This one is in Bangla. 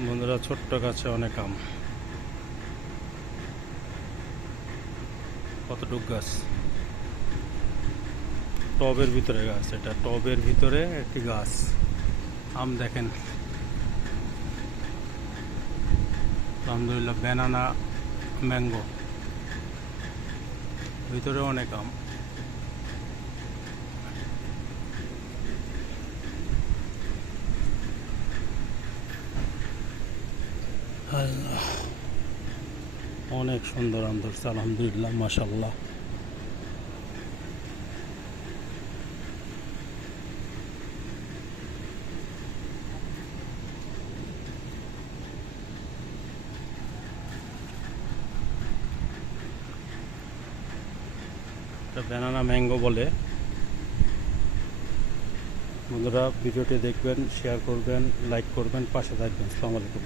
বন্ধুরা, ছোট্ট গাছে অনেক আম। কতটুক গাছ, টবের ভিতরে গাছ, এটা টবের ভিতরে একটি গাছ। আম দেখেন, আলহামদুলিল্লাহ ব্যানানা ম্যাঙ্গো, ভিতরে অনেক আম। আল্লাহ, অনেক সুন্দর আম ধরছে, আলহামদুলিল্লাহ, মাশাল্লাহ। এটা ব্যানানা ম্যাঙ্গো বলে। বন্ধুরা, ভিডিওটি দেখবেন, শেয়ার করবেন, লাইক করবেন, পাশে থাকবেন। আসসালামু আলাইকুম।